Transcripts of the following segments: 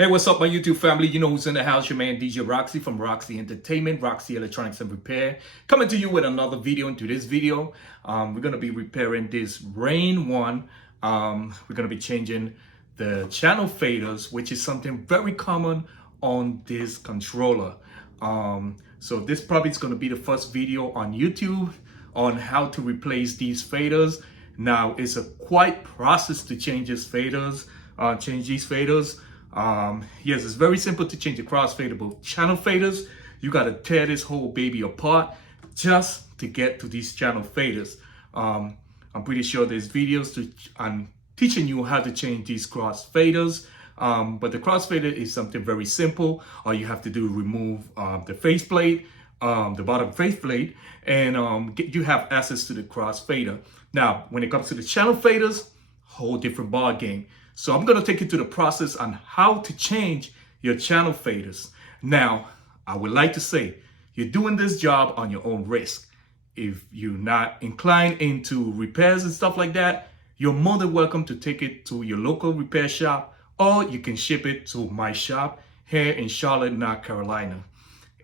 Hey, what's up, my YouTube family? You know who's in the house, your man DJ Roxy from Roxy Entertainment, Roxy Electronics and Repair. Coming to you with another video. Into this video, we're going to be repairing this Rane one. We're going to be changing the channel faders, which is something very common on this controller. So this probably is going to be the first video on YouTube on how to replace these faders. Now, it's a quite process to change these faders. Yes, it's very simple to change the crossfader, but channel faders, you got to tear this whole baby apart just to get to these channel faders. I'm pretty sure there's videos on teaching you how to change these crossfaders, but the crossfader is something very simple. All you have to do is remove the faceplate, the bottom faceplate, and you have access to the crossfader. Now, when it comes to the channel faders, whole different ball game. So I'm gonna take you to the process on how to change your channel faders. Now, I would like to say, you're doing this job on your own risk. If you're not inclined into repairs and stuff like that, you're more than welcome to take it to your local repair shop, or you can ship it to my shop here in Charlotte, North Carolina.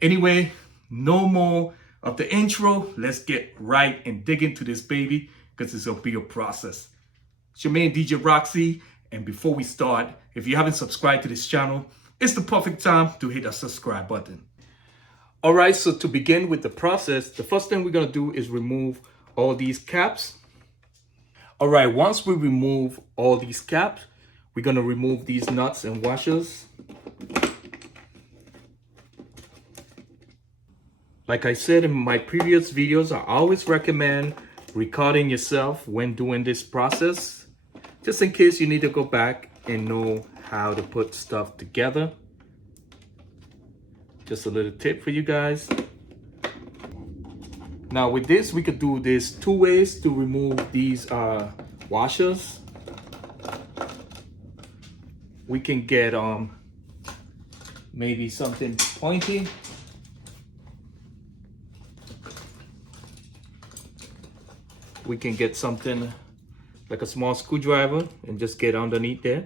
Anyway, no more of the intro. Let's get right and dig into this baby, because it's gonna be a process. It's your man DJ Roxy. And before we start, if you haven't subscribed to this channel, it's the perfect time to hit that subscribe button. All right, so to begin with the process, the first thing we're gonna do is remove all these caps. All right, once we remove all these caps, we're gonna remove these nuts and washers. Like I said in my previous videos, I always recommend recording yourself when doing this process, just in case you need to go back and know how to put stuff together. Just a little tip for you guys. Now with this, we could do this two ways to remove these washers. We can get maybe something pointy. We can get something like a small screwdriver and just get underneath there.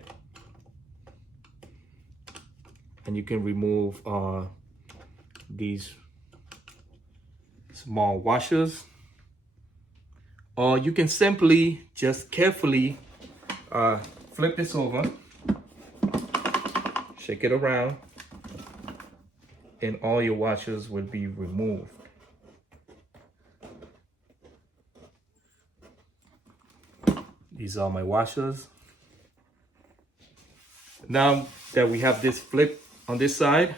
And you can remove these small washers. Or you can simply just carefully flip this over, shake it around, and all your washers will be removed. These are my washers. Now that we have this flip on this side,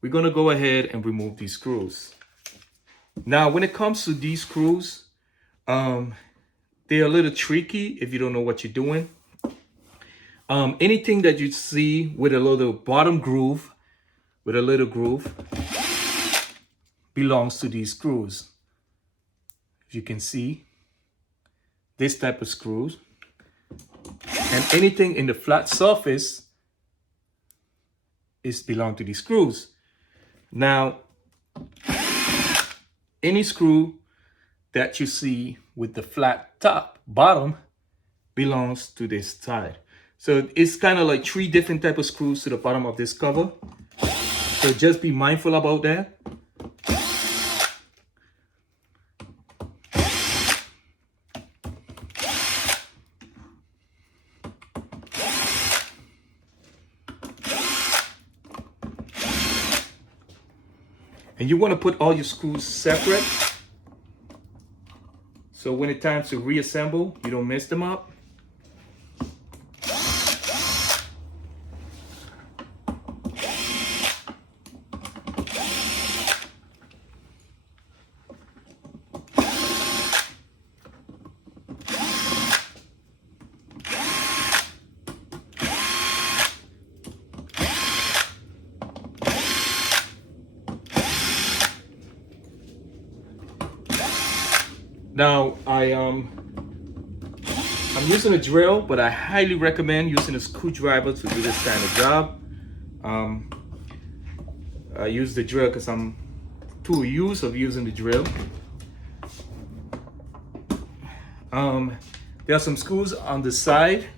we're gonna go ahead and remove these screws. Now, when it comes to these screws, they're a little tricky if you don't know what you're doing. Anything that you see with a little bottom groove, belongs to these screws. As you can see, this type of screws, and anything in the flat surface belong to these screws. Now, any screw that you see with the flat bottom belongs to this side. So it's kind of like three different type of screws to the bottom of this cover. So just be mindful about that. And you want to put all your screws separate, so when it's time to reassemble, you don't mess them up. Now, I'm using a drill, but I highly recommend using a screwdriver to do this kind of job. I use the drill because I'm too used of using the drill. There are some screws on the side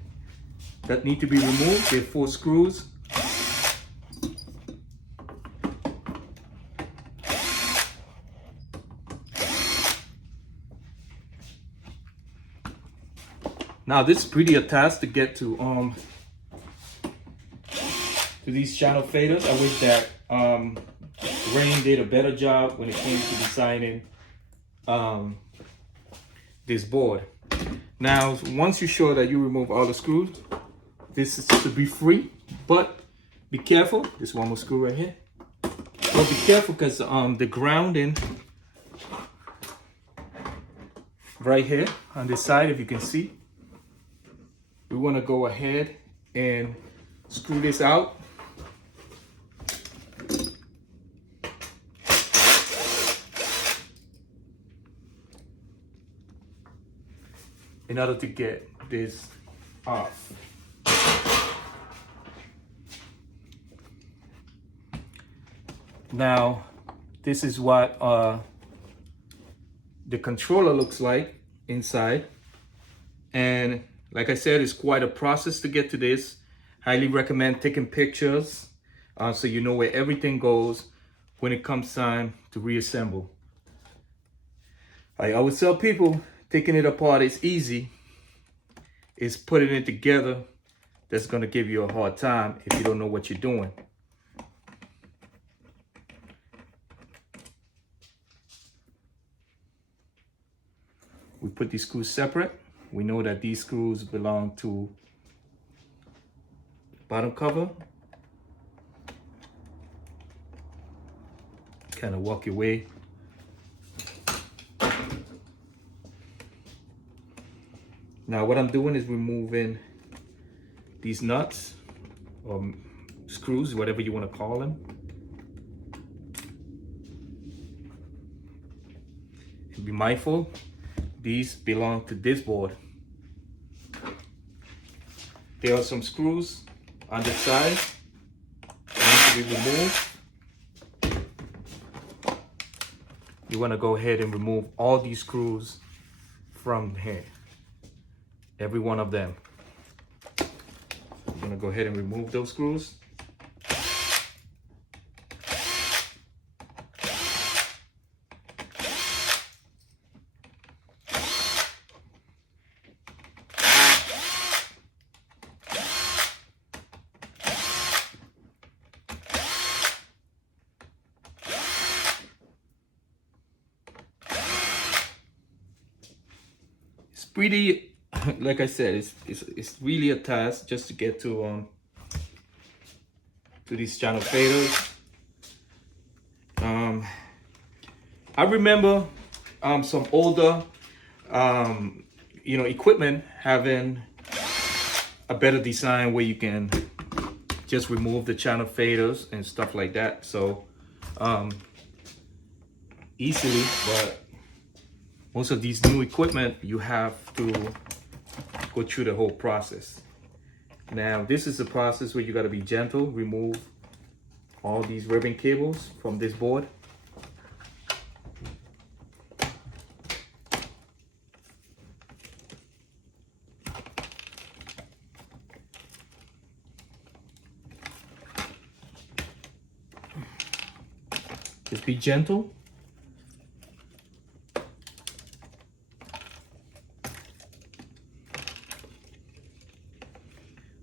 that need to be removed. They're 4 screws. Now this is pretty a task to get to these channel faders. I wish that Rane did a better job when it came to designing this board. Now, once you're sure that you remove all the screws, this is to be free, but be careful. This one more screw right here. But be careful because the grounding right here on this side, if you can see, we want to go ahead and screw this out. In order to get this off. Now, this is what the controller looks like inside. And like I said, it's quite a process to get to this. Highly recommend taking pictures so you know where everything goes when it comes time to reassemble. I always tell people, taking it apart is easy. It's putting it together that's gonna give you a hard time if you don't know what you're doing. We put these screws separate. We know that these screws belong to bottom cover. Kind of walk your way. Now what I'm doing is removing these nuts or screws, whatever you want to call them. And be mindful, these belong to this board. There are some screws on the side that need to be removed. You want to go ahead and remove all these screws from here. Every one of them. I'm gonna go ahead and remove those screws. It's pretty, like I said, it's really a task just to get to these channel faders. I remember some older equipment having a better design where you can just remove the channel faders and stuff like that. So easily, but most of these new equipment, you have to go through the whole process. Now, this is the process where you got to be gentle, remove all these ribbon cables from this board. Just be gentle.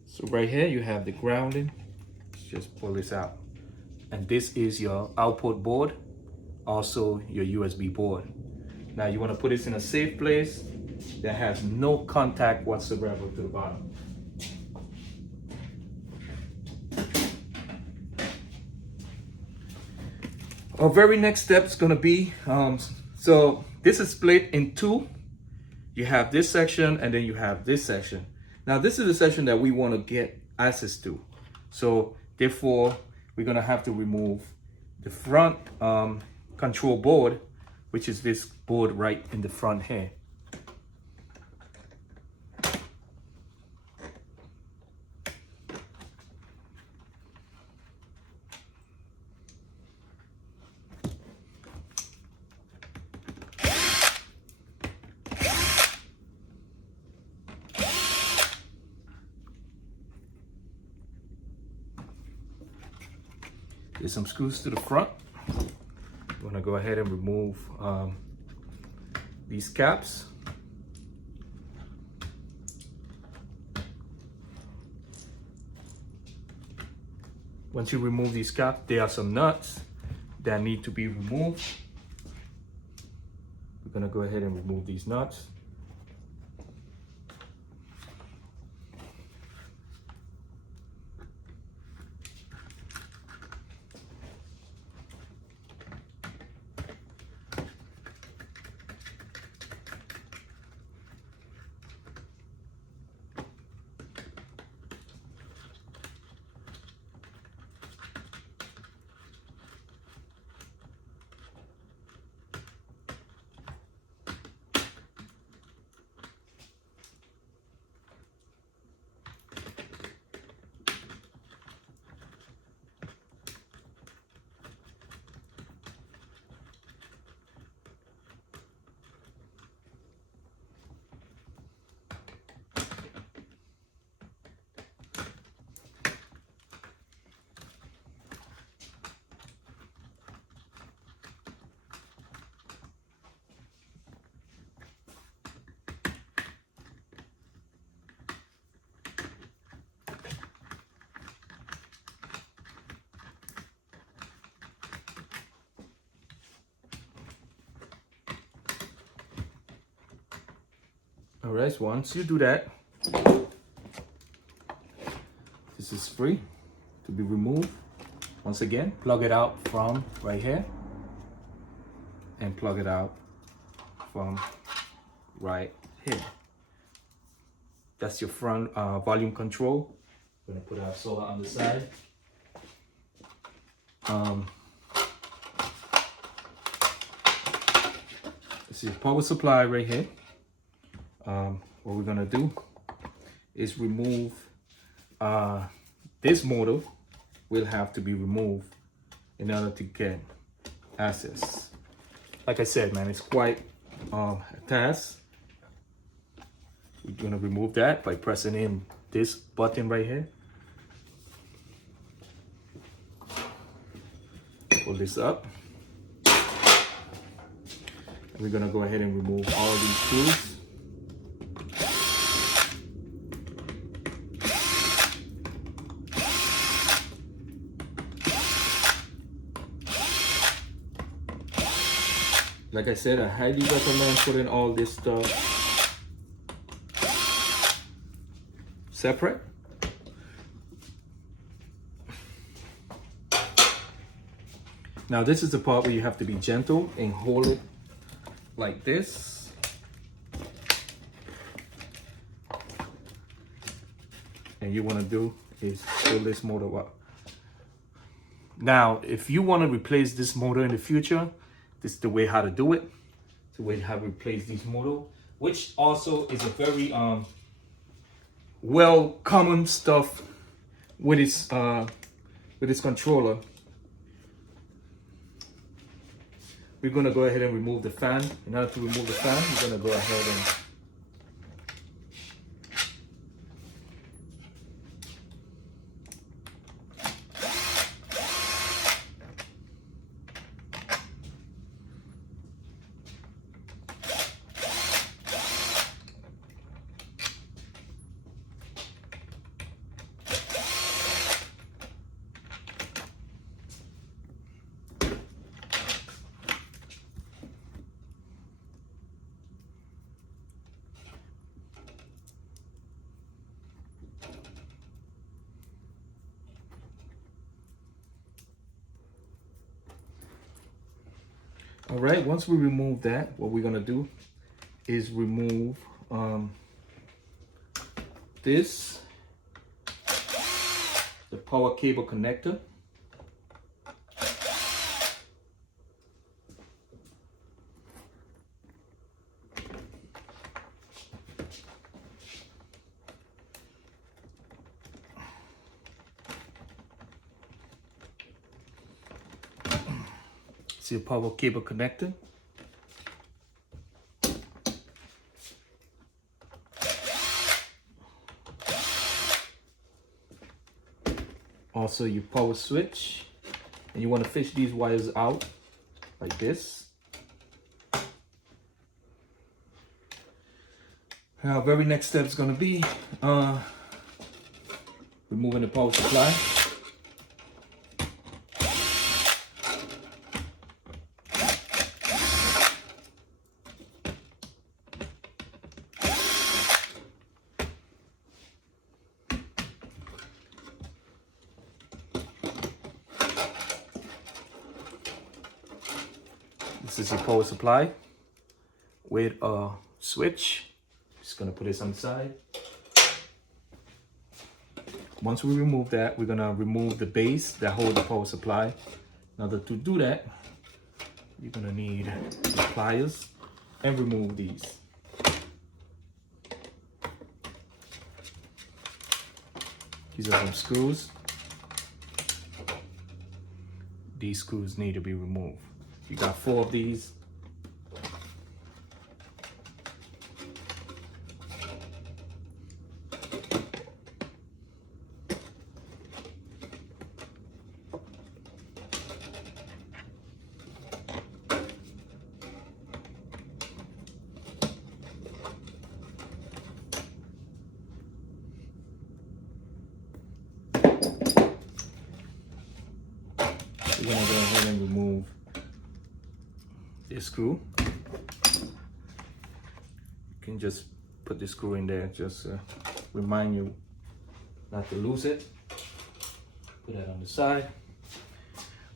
So right here you have the grounding. Let's just pull this out. And this is your output board, also your USB board. Now you want to put this in a safe place that has no contact whatsoever to the bottom. Our very next step is going to be, so this is split in two. You have this section and then you have this section. Now this is the section that we want to get access to. So therefore, we're going to have to remove the front control board, which is this board right in the front here. There's some screws to the front. I'm gonna go ahead and remove these caps. Once you remove these caps, there are some nuts that need to be removed. We're gonna go ahead and remove these nuts. All right, so once you do that, this is free to be removed. Once again, plug it out from right here and plug it out from right here. That's your front volume control. I'm gonna put our solar on the side. This is power supply right here. What we're gonna do is remove this motor will have to be removed in order to get access. Like I said, man, it's quite a task. We're gonna remove that by pressing in this button right here. Pull this up. And we're gonna go ahead and remove all these screws. Like I said, I highly recommend putting all this stuff separate. Now this is the part where you have to be gentle and hold it like this. And you want to do is pull this motor up. Now, if you want to replace this motor in the future, this is the way how to do it. It's the way how to replace these motor, which also is a very well common stuff with its controller. We're gonna go ahead and remove the fan. In order to remove the fan, we're gonna go ahead and all right, once we remove that, what we're gonna do is remove this, the power cable connector. See a power cable connector. Also your power switch, and you want to fish these wires out like this. Our very next step is going to be removing the power supply. This is your power supply with a switch. Just gonna put this on the side. Once we remove that, we're gonna remove the base that holds the power supply. Now to do that, you're gonna need the pliers and remove these. These are some screws. These screws need to be removed. You got 4 of these. We're gonna go ahead and remove this screw. You can just put the screw in there, just remind you not to lose it. Put that on the side.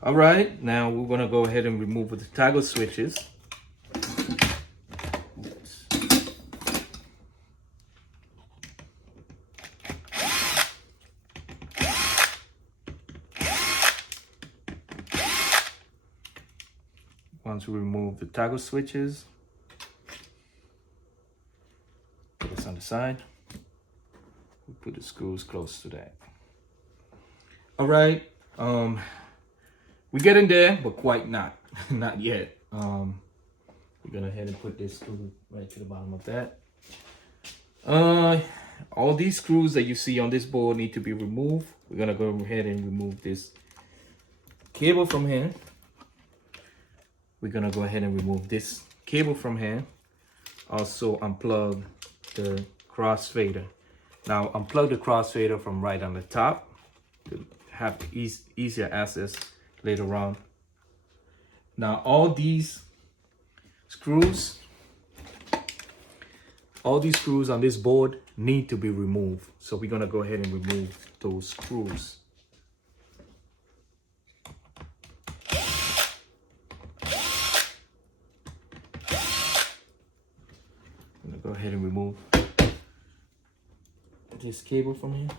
All right, now we're gonna go ahead and remove the toggle switches. Once we remove the toggle switches, put this on the side. We put the screws close to that. All right, we're getting there, but quite not, not yet. We're gonna head and put this screw right to the bottom of that. All these screws that you see on this board need to be removed. We're gonna go ahead and remove this cable from here. We're gonna go ahead and remove this cable from here. Also unplug the crossfader. Now unplug the crossfader from right on the top to have easier access later on. Now all these screws on this board need to be removed. So we're gonna go ahead and remove those screws. Go ahead and remove this cable from here.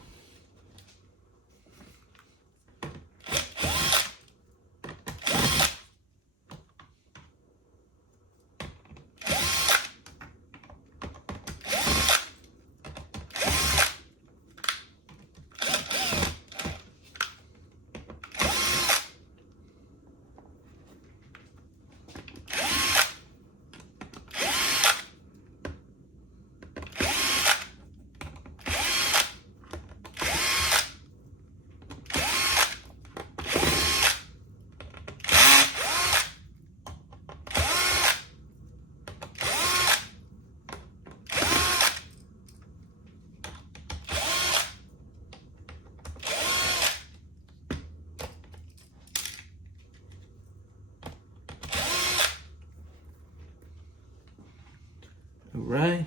All right,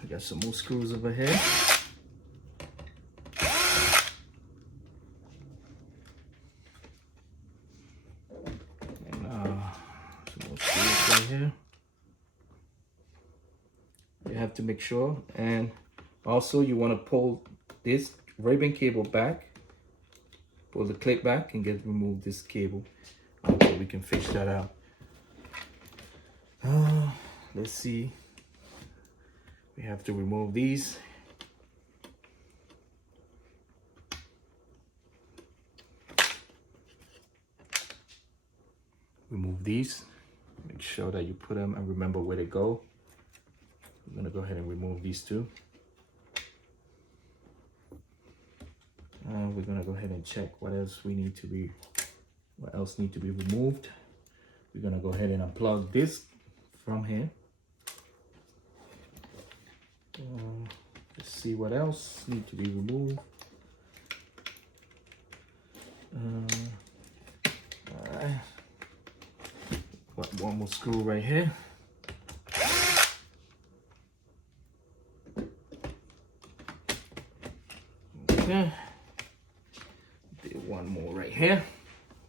I got some more screws over here. And some more screws right here. You have to make sure, and also you want to pull this ribbon cable back, pull the clip back, and remove this cable. Okay, we can fish that out. Let's see. We have to remove these. Remove these. Make sure that you put them and remember where they go. I'm gonna go ahead and remove these two. We're gonna go ahead and check what else need to be removed. We're gonna go ahead and unplug this from here. Let's see what else need to be removed. Alright. One more screw right here. Okay. Do one more right here.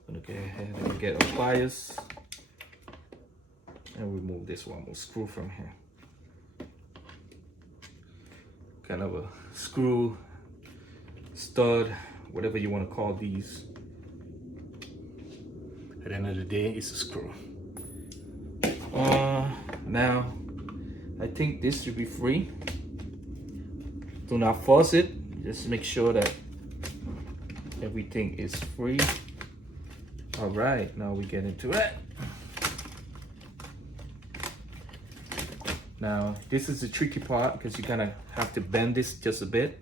I'm gonna go ahead and get our pliers. And remove this one more screw from here. Kind of a screw, stud, whatever you want to call these. At the end of the day, it's a screw. Now, I think this should be free. Do not force it. Just make sure that everything is free. All right, now we get into it. Now, this is the tricky part because you're gonna have to bend this just a bit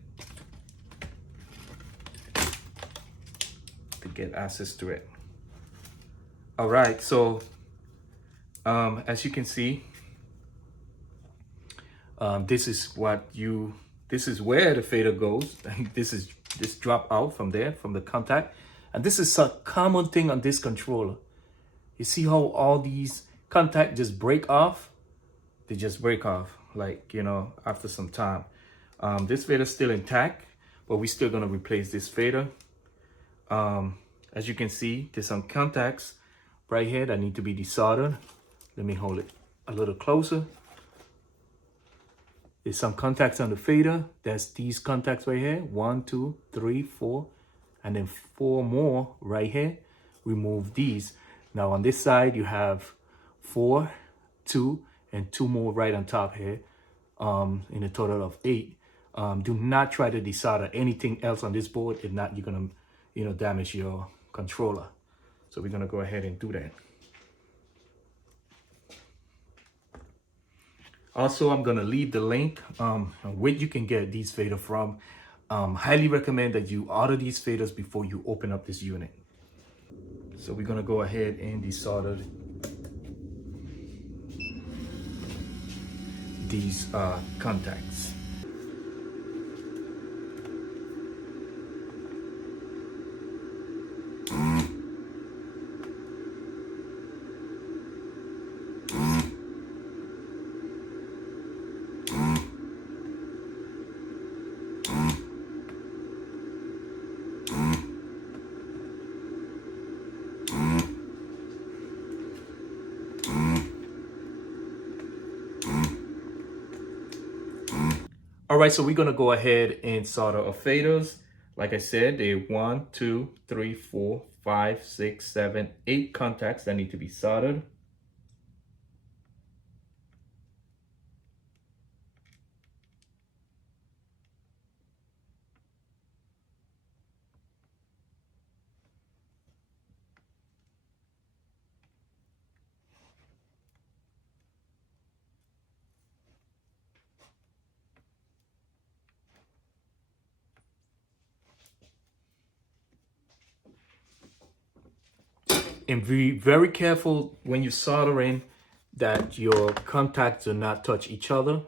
to get access to it. All right, so as you can see, this is where the fader goes. This drop out from there, from the contact. And this is a common thing on this controller. You see how all these contacts just break off? They just break off, like, you know, after some time. This fader is still intact, but we're still gonna replace this fader. As you can see, there's some contacts right here that need to be desoldered. Let me hold it a little closer. There's some contacts on the fader. That's these contacts right here. 1, 2, 3, 4, and then 4 more right here. Remove these. Now on this side, you have 4, 2, and 2 more right on top here, in a total of 8. Do not try to desolder anything else on this board. If not, you're gonna, you know, damage your controller. So we're gonna go ahead and do that. Also, I'm gonna leave the link on where you can get these faders from. Highly recommend that you order these faders before you open up this unit. So we're gonna go ahead and desolder these contacts. All right, so we're gonna go ahead and solder our faders. Like I said, there are 1, 2, 3, 4, 5, 6, 7, 8 contacts that need to be soldered. And be very careful when you're soldering that your contacts do not touch each other.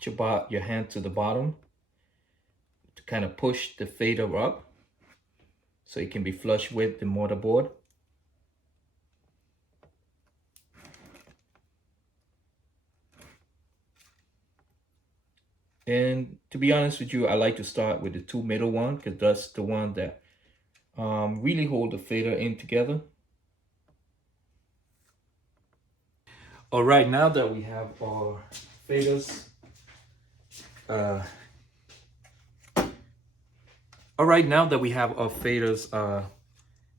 Put your hand to the bottom to kind of push the fader up so it can be flush with the motherboard. And to be honest with you, I like to start with the 2 middle one because that's the one that really hold the fader in together. All right, now that we have our faders,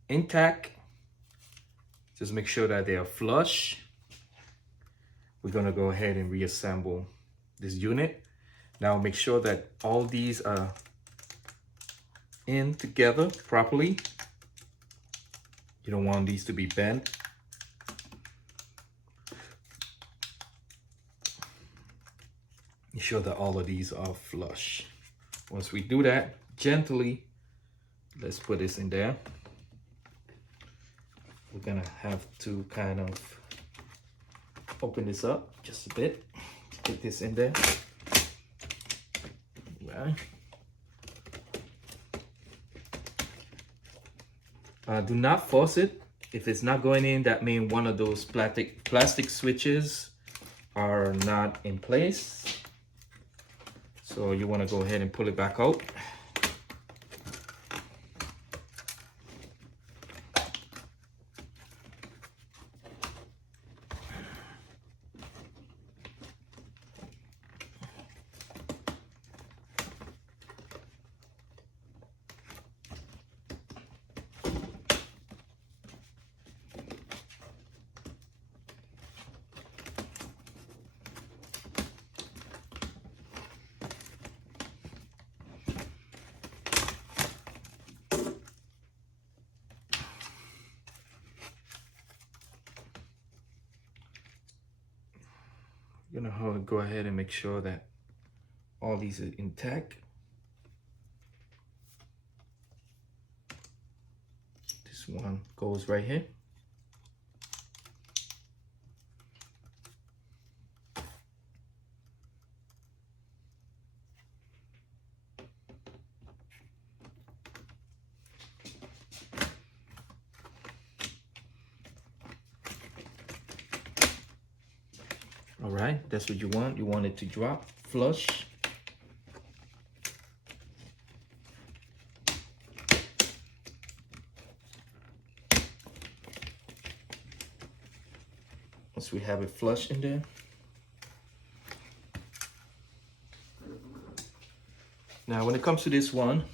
intact, just make sure that they are flush. We're gonna go ahead and reassemble this unit. Now make sure that all these are in together properly. You don't want these to be bent. Ensure that all of these are flush. Once we do that, gently, let's put this in there. we're gonna have to kind of open this up just a bit to get this in there. Right. Do not force it. If it's not going in, that means one of those plastic switches are not in place. So you want to go ahead and pull it back out. You're gonna go ahead and make sure that all these are intact. This one goes right here. All right, that's what you want. You want it to drop flush. Once we have it flush in there. Now, when it comes to this one,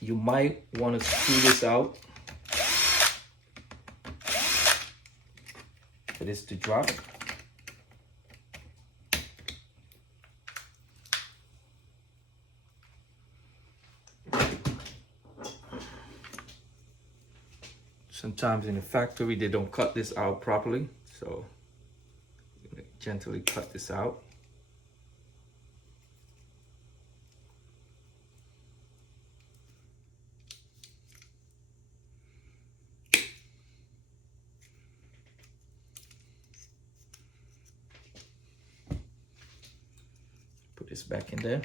you might want to screw this out for this to drop. Sometimes in the factory, they don't cut this out properly. So gently cut this out. Put this back in there.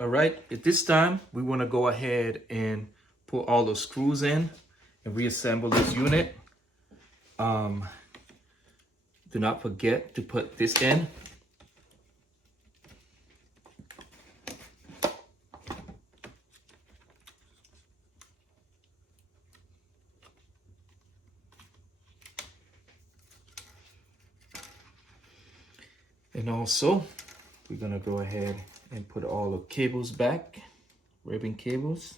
All right, at this time, we want to go ahead and put all the screws in and reassemble this unit. Do not forget to put this in. And also, we're gonna go ahead and put all the cables back, ribbon cables.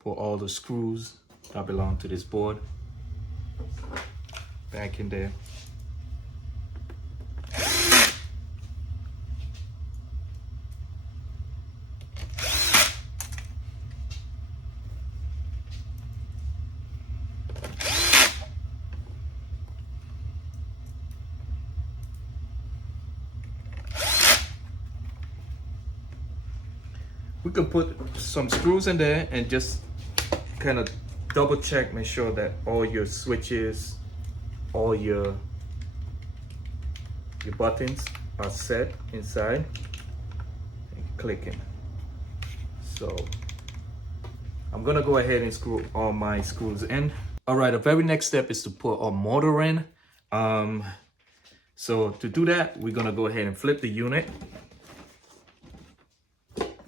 Put all the screws that belong to this board back in there. We can put some screws in there and just kind of double check, make sure that all your switches, all your buttons are set inside and clicking. So I'm gonna go ahead and screw all my screws in. All right, the very next step is to put our motor in. So to do that, we're gonna go ahead and flip the unit.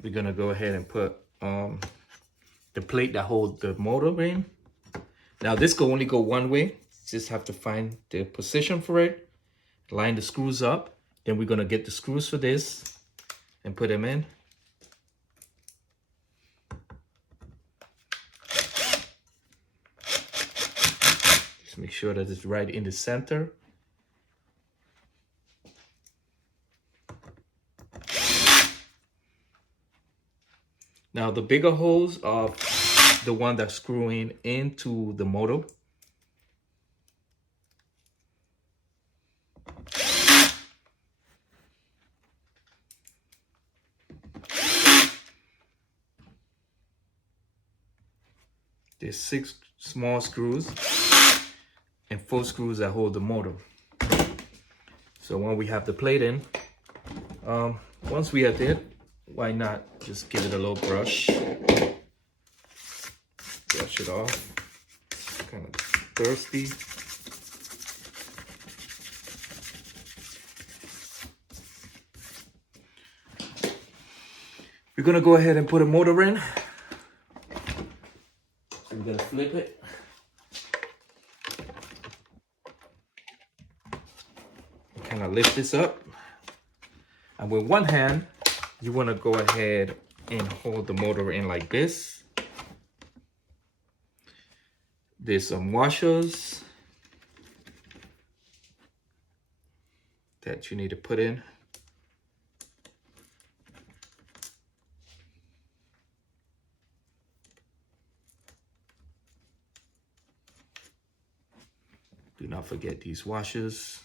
We're gonna go ahead and put the plate that holds the motor in. Now this can only go one way. Just have to find the position for it, line the screws up. Then we're gonna get the screws for this and put them in. Just make sure that it's right in the center. Now the bigger holes are the one that's screwing into the motor. There's 6 small screws and 4 screws that hold the motor. So when we have the plate in, once we have it, why not just give it a little brush? Brush it off. Kind of thirsty. We're gonna go ahead and put a motor in. So we're gonna flip it. Kind of lift this up. And with one hand, you wanna go ahead and hold the motor in like this. There's some washers that you need to put in. Do not forget these washers.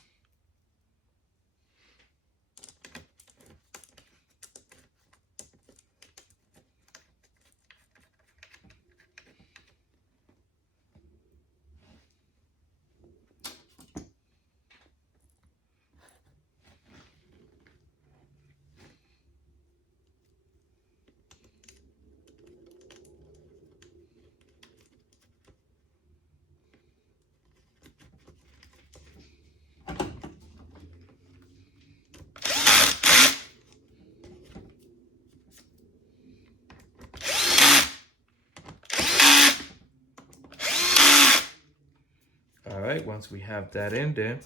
All right, once we have that in there,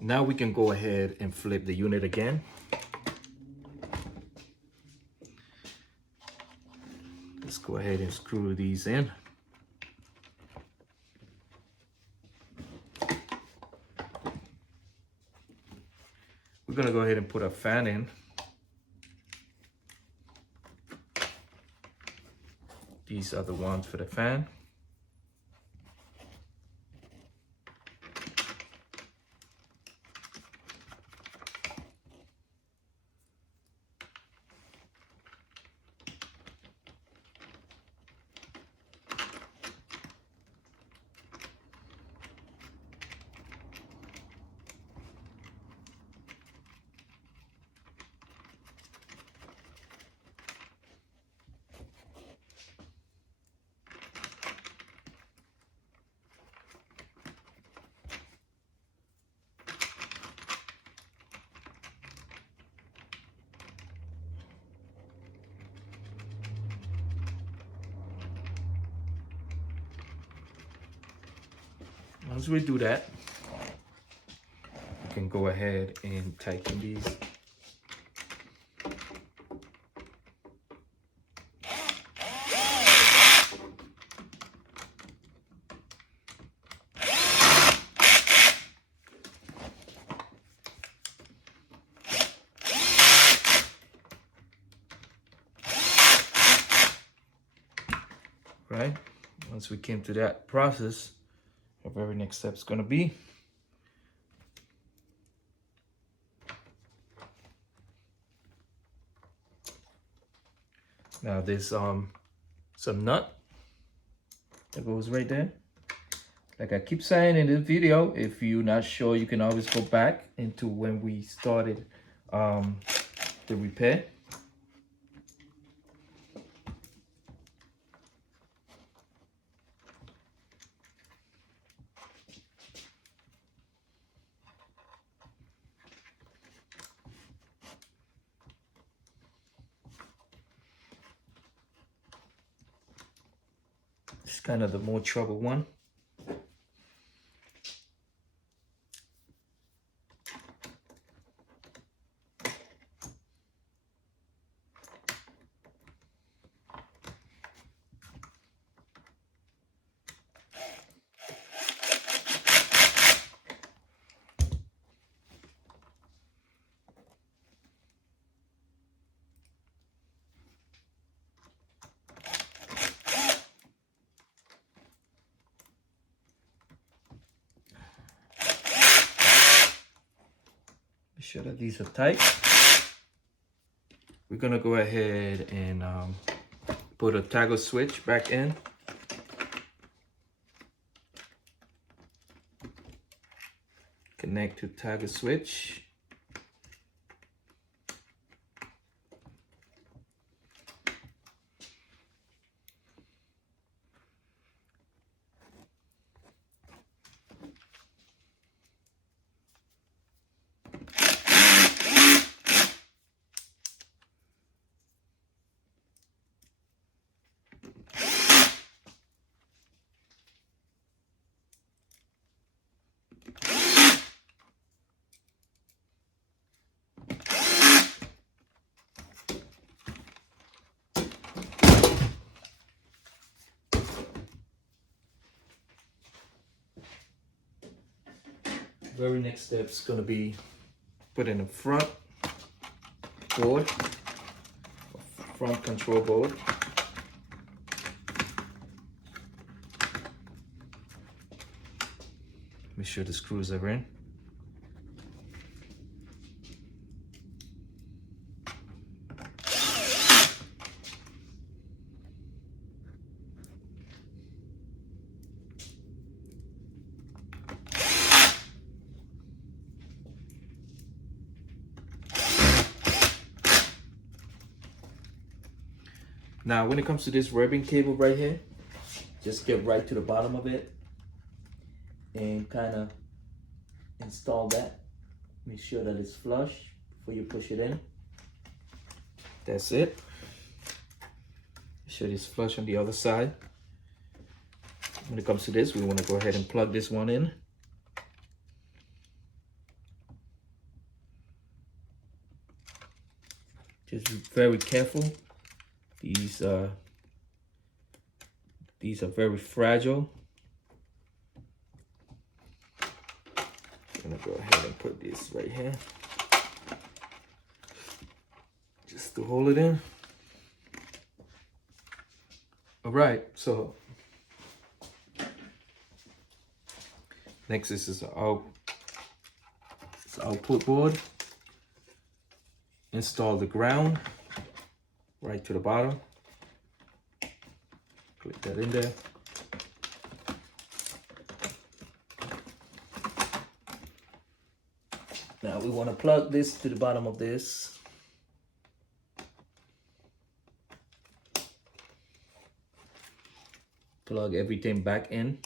now we can go ahead and flip the unit again. Let's go ahead and screw these in. We're gonna go ahead and put a fan in. These are the ones for the fan. Once we do that, we can go ahead and tighten these. Right? Once we came to that process, our very next step is going to be now there's some nut that goes right there. Like I keep saying in this video, if you're not sure, you can always go back into when we started the repair. It's kind of the more trouble one. sure that these are tight. We're gonna go ahead and put a toggle switch back in. Connect to toggle switch. Very next step is going to be putting a front board, front control board. Make sure the screws are in. Now, when it comes to this ribbon cable right here, just get right to the bottom of it and kind of install that. Make sure that it's flush before you push it in. That's it. Make sure it's flush on the other side. When it comes to this, we want to go ahead and plug this one in. Just be very careful. These are very fragile. I'm gonna go ahead and put this right here, just to hold it in. All right, so next is our output board. Install the ground right to the bottom. Click that in there. Now we want to plug this to the bottom of this. Plug everything back in.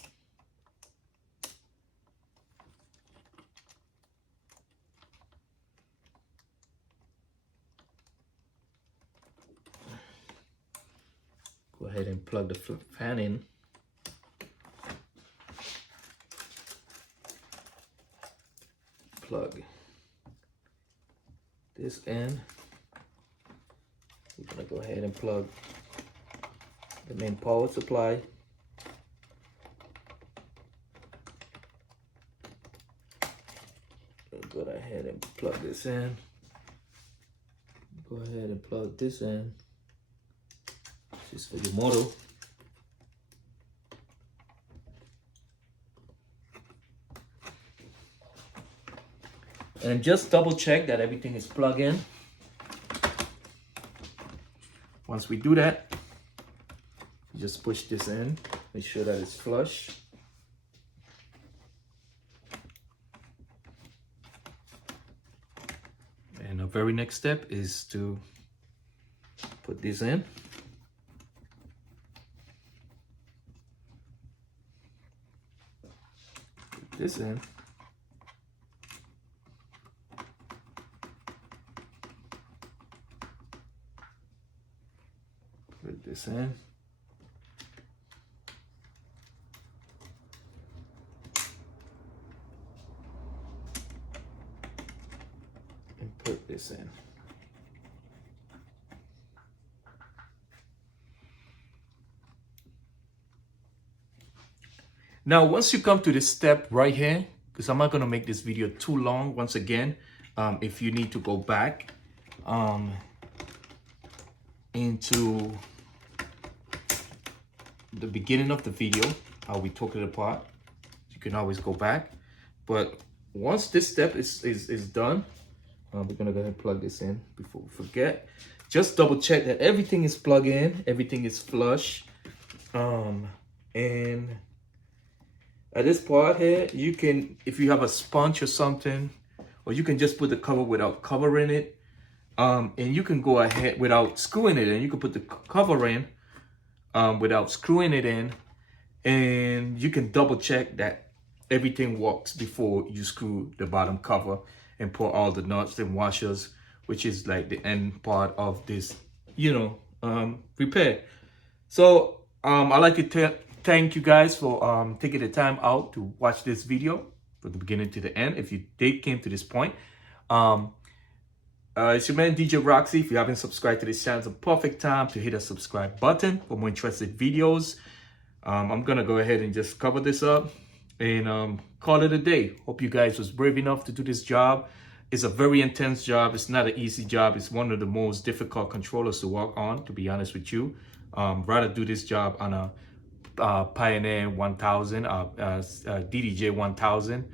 Go ahead and plug the fan in. Plug this in. We're gonna go ahead and plug the main power supply. We'll go ahead and plug this in. Go ahead and plug this in. This is for the motor. And just double check that everything is plugged in. Once we do that, just push this in, make sure that it's flush. And the very next step is to put this in. Put this in. Put this in. And put this in. Now, once you come to this step right here, because I'm not going to make this video too long, once again, if you need to go back into the beginning of the video, how we took it apart, you can always go back. But once this step is done, We're gonna go ahead and plug this in before we forget. Just double check that everything is plugged in, everything is flush. And at this part here, you can, if you have a sponge or something, or you can just put the cover without covering it. And you can go ahead without screwing it in. You can put the cover in without screwing it in. And you can double check that everything works before you screw the bottom cover and put all the nuts and washers, which is like the end part of this, repair. So I'd like to thank you guys for taking the time out to watch this video from the beginning to the end. If you did came to this point, it's your man DJ Roxy. If you haven't subscribed to this channel, it's a perfect time to hit a subscribe button for more interesting videos. I'm gonna go ahead and just cover this up and call it a day. Hope you guys was brave enough to do this job. It's a very intense job. It's not an easy job. It's one of the most difficult controllers to work on, to be honest with you. Rather do this job on a Pioneer 1000, DDJ 1000,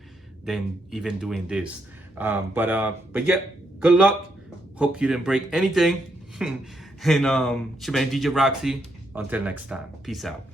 than even doing this. But yeah, good luck. Hope you didn't break anything. And it's your man DJ Roxy. Until next time, peace out.